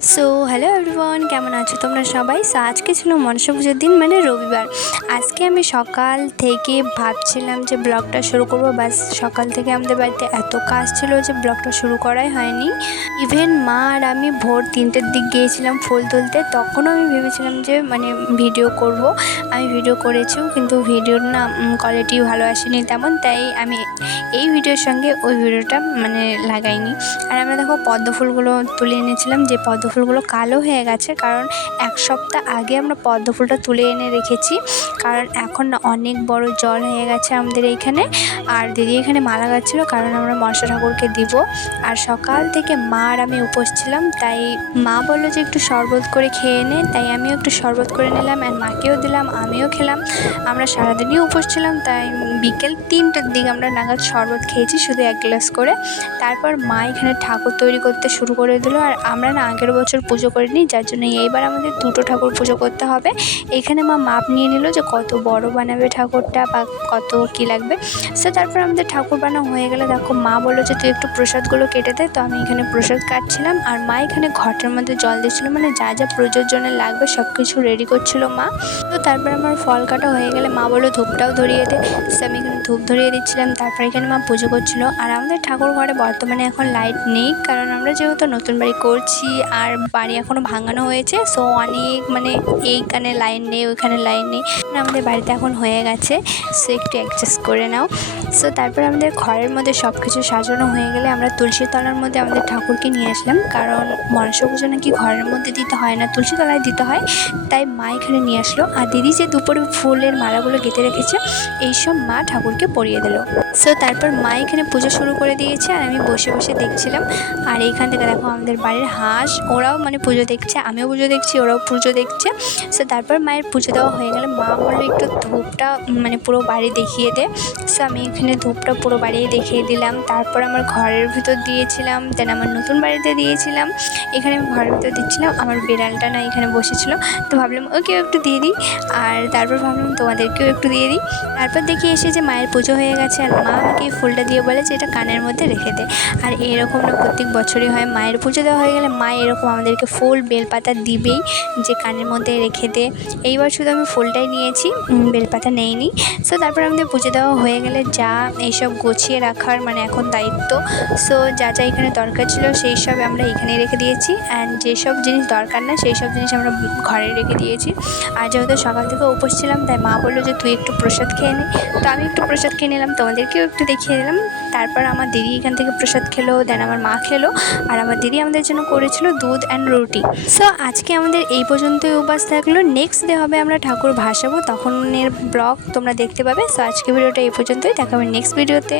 So hello everyone, কেমন আছো তোমরা সবাই? সো আজকে ছিল মনসা পুজোর দিন, মানে রবিবার। আজকে আমি সকাল থেকে ভাবছিলাম যে ব্লগটা শুরু করব, বাস সকাল থেকে আমাদের বাড়িতে এত কাজ ছিল যে ব্লগটা শুরু করাই হয়নি। ইভেন মা আর আমি ভোর 3টের দিক গিয়েছিলাম ফুল তুলতে, তখনও আমি ভেবেছিলাম যে ভিডিও করব। আমি ভিডিও করেছিও, কিন্তু ভিডিওর না কোয়ালিটি ভালো আসেনি তেমন, তাই আমি এই ভিডিওর সঙ্গে ওই ভিডিওটা লাগাইনি। আর আমরা দেখো পদ্ম ফুলগুলো তুলে এনেছিলাম, যে পদ্ম ফুলগুলো কালো হয়ে গেছে, কারণ এক সপ্তাহ আগে আমরা পদ্ম ফুলটা তুলে এনে রেখেছি, কারণ এখন না অনেক বড় জল হয়ে গেছে আমাদের এইখানে। আর দিদি এখানে মালা গাচ্ছিলো, কারণ আমরা মনসা ঠাকুরকে দিব। আর সকাল থেকে মা আর আমি উপোস ছিলাম, তাই মা বললো যে একটু শরবত করে খেয়ে নে, তাই আমিও একটু শরবত করে নিলাম আর মাকেও দিলাম, আমিও খেলাম। আমরা সারাদিনই উপোস ছিলাম, তাই বিকেল 3টার দিকে আমরা নাগাদ শরবত খেয়েছি, শুধু 1 গ্লাস করে। তারপর মা এখানে ঠাকুর তৈরি করতে শুরু করে দিল। আর আমরা না আগের বছর পুজো করিনি, যার জন্য এইবার আমাদের 2টো ঠাকুর পুজো করতে হবে। এখানে মা মাপ নিয়ে নিল যে কত বড় বানাবে ঠাকুরটা বা কত কি লাগবে। সো তারপর আমাদের ঠাকুর বানানো হয়ে গেলে দেখো মা বললো যে তুই একটু প্রসাদগুলো কেটে দে। তো আমি এখানে প্রসাদ কাটছিলাম, আর মা এখানে ঘটের মধ্যে জল দিচ্ছিলো, যা যা প্রয়োজনে লাগবে সব কিছু রেডি করছিল মা। তো তারপর আমার ফল কাটা হয়ে গেলে মা বললো ধূপটাও ধরিয়ে দে। সো আমি এখানে ধূপ ধরিয়ে দিচ্ছিলাম, তারপর এখানে মা পুজো করছিল। আর আমাদের ঠাকুর ঘরে বর্তমানে এখন লাইট নেই, কারণ আমরা যেহেতু নতুন বাড়ি করছি আর বাড়ি এখনও ভাঙানো হয়েছে, সো অনেক এইখানে লাইন নেই, ওইখানে লাইন নেই, আমাদের বাড়িতে এখন হয়ে গেছে। সো একটু অ্যাডজাস্ট করে নাও। সো তারপর আমাদের ঘরের মধ্যে সব কিছু সাজানো হয়ে গেলে আমরা তুলসী তলার মধ্যে আমাদের ঠাকুরকে নিয়ে আসলাম, কারণ মনসা পুজো নাকি ঘরের মধ্যে দিতে হয় না, তুলসী তলায় দিতে হয়, তাই মা এখানে নিয়ে আসলো। আর দিদি যে দুপুরে ফুলের মালাগুলো গেঁথে রেখেছে, এইসব মা ঠাকুরকে পরিয়ে দিল। সো তারপর মা এখানে পুজো শুরু করে দিয়েছে, আর আমি বসে বসে দেখছিলাম। আর এইখান থেকে দেখো আমাদের বাড়ির হাঁস, ওরাও পুজো দেখছে, আমিও পুজো দেখছি, ওরাও পুজো দেখছে। সো তারপর মায়ের পুজো দেওয়া হয়ে গেলে মা বললো একটু ধূপটা পুরো বাড়ি দেখিয়ে দে। সো আমি এখানে ধূপটা পুরো বাড়ি দেখিয়ে দিলাম। তারপর আমার ঘরের ভিতর দিয়েছিলাম, দেন আমার নতুন বাড়িতে দিয়েছিলাম। এখানে আমি ঘরের ভিতর দিচ্ছিলাম, আমার বিড়ালটা না এখানে বসেছিল, তো ভাবলাম ওকেও একটু দিয়ে দিই। আর তারপর ভাবলাম তোমাদেরকেও একটু দিয়ে দিই। তারপর দেখি এসে যে মায়ের পুজো হয়ে গেছে, আর মা আমাকে এই ফুলটা দিয়ে বলে যে এটা কানের মধ্যে রেখে দে। আর এরকম না প্রত্যেক বছরই হয়, মায়ের পুজো দেওয়া হয়ে গেলে মা এরকম আমাদেরকে ফুল বেলপাতা দিবেই, যে কানের মধ্যে রেখে দে। এইবার শুধু আমি ফুলটাই নিয়েছি, বেলপাতা নেইনি। সো তারপর আমাদের পুজো দেওয়া হয়ে গেলে যা এইসব গুছিয়ে রাখার এখন দায়িত্ব। সো যা যা এখানে দরকার ছিল সেই সব আমরা এখানেই রেখে দিয়েছি, অ্যান্ড যেসব জিনিস দরকার না সেই সব জিনিস আমরা ঘরে রেখে দিয়েছি। আর যেহেতু সকাল থেকে উপোস ছিলাম, তাই মা বললো যে তুই একটু প্রসাদ খেয়ে নে। তো আমি একটু প্রসাদ খেয়ে নিলাম, তোমাদেরকেও একটু দেখিয়ে দিলাম। তারপর আমার দিদি এখান থেকে প্রসাদ খেলো, দেন আমার মা খেলো। আর আমার দিদি আমাদের জন্য করেছিল দুধ অ্যান্ড রুটি। সো আজকে আমাদের এই পর্যন্তই উপাস থাকলো। নেক্সট ডে হবে আমরা ঠাকুর ভাসাবো, তখনের ব্লগ তোমরা দেখতে পাবে। সো আজকে ভিডিওটা এই পর্যন্তই, দেখা হবে নেক্সট ভিডিওতে।